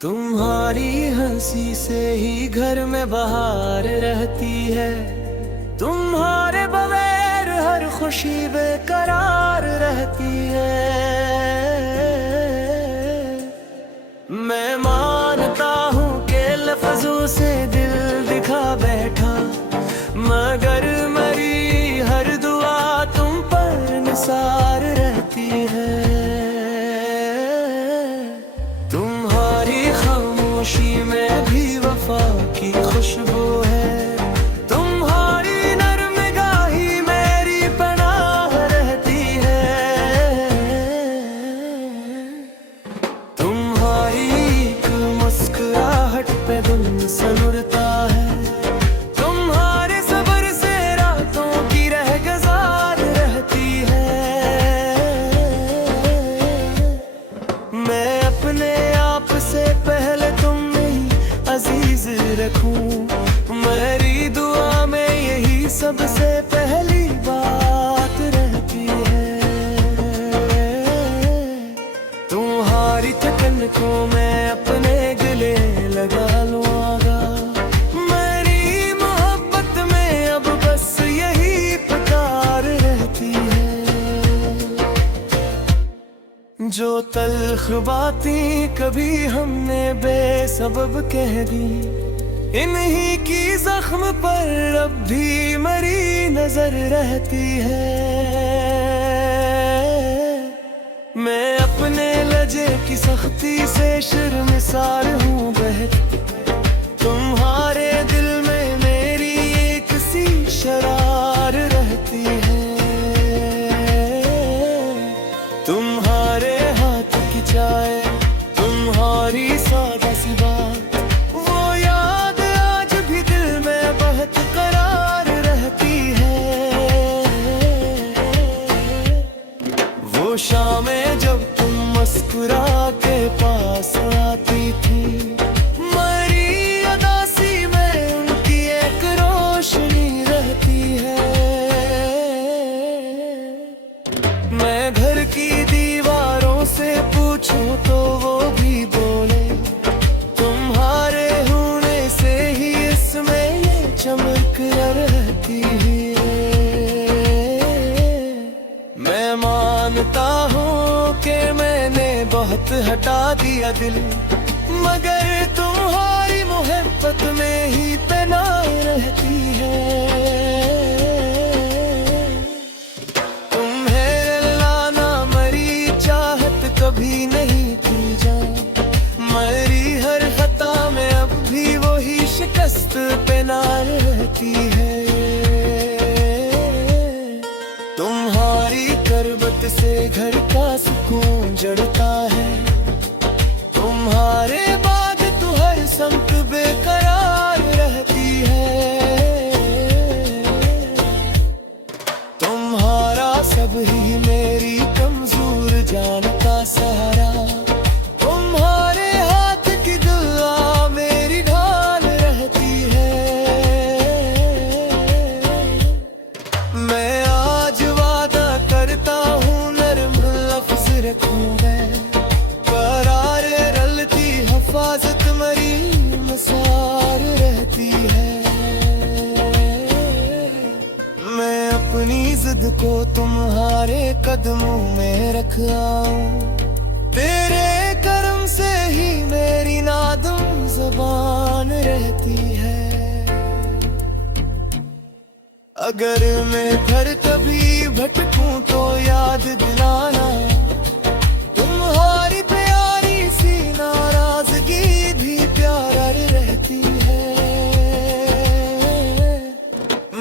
तुम्हारी हंसी से ही घर में बहार रहती है, तुम्हारे बगैर हर खुशी बेकरार रहती है। मैं मानता हूँ कि लफ्जों से दिल दिखा बैठा, मगर मेरी हर दुआ तुम पर निसार रहती है। तुम्हारी खामोशी में भी वफा की खुशबू है, तुम्हारी नरमगाही मेरी पनाह रहती है। तुम्हारी एक मुस्कुराहट पे दिल सनूरता है, तुम्हारे सब्र से रातों की रहगुजार रहती है। मैं अपने आप से पहले तुम्हें अजीज रखूं, मेरी दुआ में यही सबसे पहली बात रहती है। तुम्हारी थकन को मैं अपने गले लगा लूंगा, मेरी मोहब्बत में अब बस यही पुकार रहती है। जो तल्ख बातें कभी हमने बेसबब कह दी, इन्हीं की जख्म पर अब भी मरी नजर रहती है। मैं अपने लजे की सख्ती से शर्मिसार हूँ बहन, तुम्हारे दिल में मेरी एक सी शरार रहती है। तुम्हारे हाथ की चाय, तुम्हारी सादा सी बात, वो याद आज भी दिल में बहुत करार रहती है। वो शामें जब तुम मुस्कुरा के पास आती थी, मेरी अदासी में उनकी एक रोशनी रहती है। मैं घर की दीवारों से पूछूं तो वो भी बोले, तुम्हारे होने से ही इसमें ये चमक रहती है। मैं मानता हूँ कि मैंने बहुत हटा दिया दिल, मगर तुम्हारी मोहब्बत में ही तना रहती है। कभी नहीं थी जान, मेरी हर खता में अब भी वही शिकस्त पे ना रहती है। तुम्हारी करबत से घर का सुकून जड़ता है, तुम्हारे बाद तो हर समत बेकरार रहती है। तुम्हारा सब ही मेरी कमजोर जान का सहारा, तुम्हारे हाथ की दुआ मेरी ढाल रहती है। मैं आज वादा करता हूँ नरम लफ्ज रखूंगा, करार रलती हिफाजत मरी मसार रहती है। मैं अपनी जिद को तुम्हारे कदमों में रख आऊं, तेरे करम से ही मेरी नादम ज़बान रहती है। अगर मैं घर कभी भटकूं तो याद दिलाना, तुम्हारी प्यारी सी नाराजगी भी प्यारा रहती है।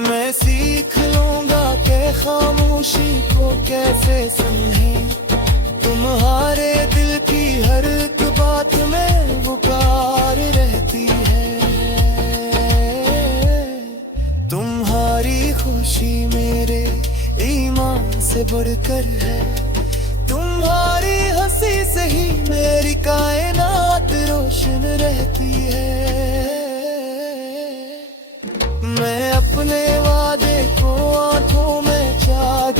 मैं सीख लूंगा कि खामोशी को कैसे समझे, तुम्हारे दिल की हर एक बात में पुकार रहती है। तुम्हारी खुशी मेरे ईमान से बढ़कर है, तुम्हारी हंसी से ही मेरी कायनात रोशन रहती है। मैं अपने वादे को आंखों में चाद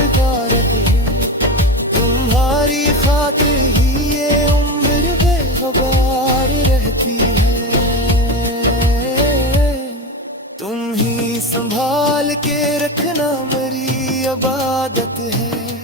संभाल के रखना मेरी इबादत है।